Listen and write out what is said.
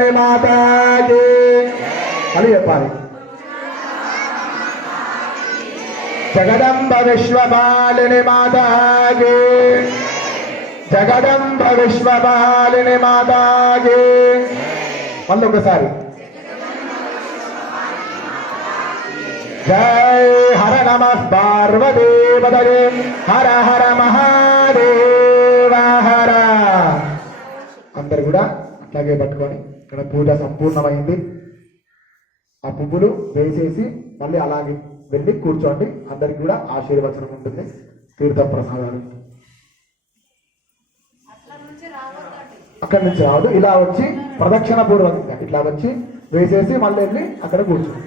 భవాని మాతాకి అని చెప్పాలి. జగదంబ విశ్వపాలిని మాతాకి జగదంబ విశ్వపాలిని మాతాకి. మళ్ళీ ఒకసారి జై హర నమ పార్వతీపతయే హర హర మహాదేవ హర. అందరు కూడా అట్లాగే పట్టుకొని ఇక్కడ పూజ సంపూర్ణమైంది. ఆ పువ్వులు వేసేసి మళ్ళీ అలాగే వెళ్ళి కూర్చోండి. అందరికి కూడా ఆశీర్వచనం ఉంటుంది, తీర్థ ప్రసాదాలు. అక్కడి నుంచి రావద్దు, ఇలా వచ్చి ప్రదక్షిణ పూర్వకంగా ఇట్లా వచ్చి వేసేసి మళ్ళీ వెళ్ళి అక్కడ కూర్చోండి.